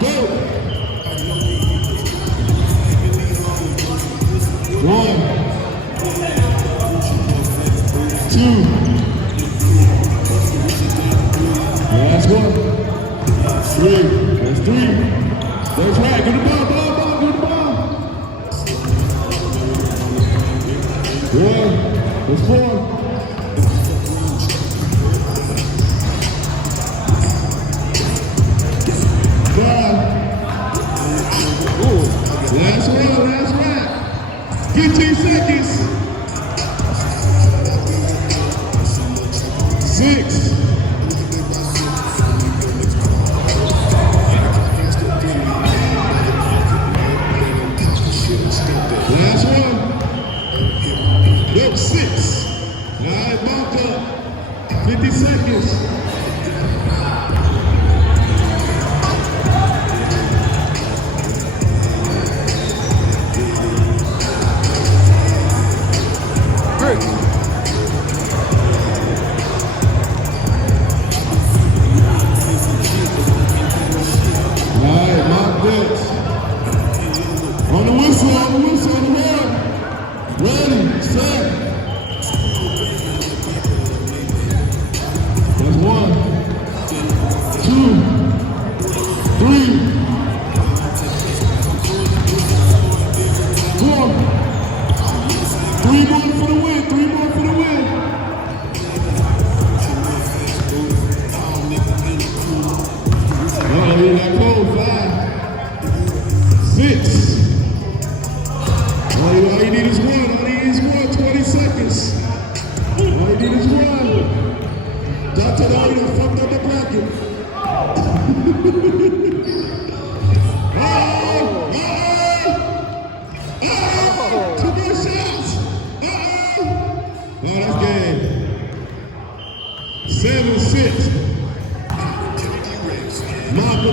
Go. 1, 2. Last one. 3. That's 3. That's right. Get the ball, get the ball. 1. That's 4. 5. Ooh. Last one. 15 seconds. 6. Last one. Yep, 6. All right, mark up. 50 seconds. On the whistle, on the board. Ready, set. That's 1, 2, 3, 4. 3 more for the win, 3 more for the win. Oh, you got cold. 5, 6. All you need is 1. 20 seconds. All you need is 1. Dr. Dawson fucked up the bracket. Two more shots. Oh, that's game. 7-6. Mark the